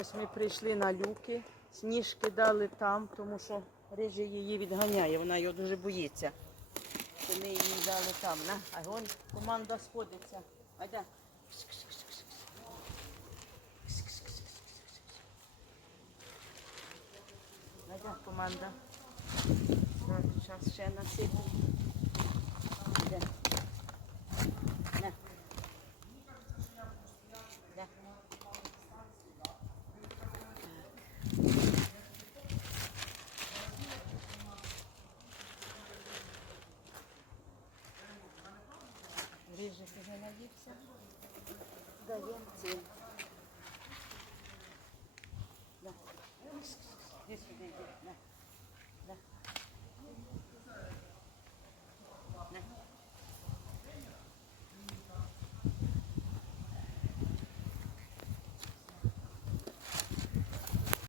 Ось ми прийшли на люки, сніжки дали там, тому що рижий її відганяє, вона його дуже боїться. То ми її дали там. На, а вон команда сходиться. Айда. Айда, команда. Зараз ще насипу. Рыжик уже налився. Даем тень. Да. Здесь сюда иди. Да.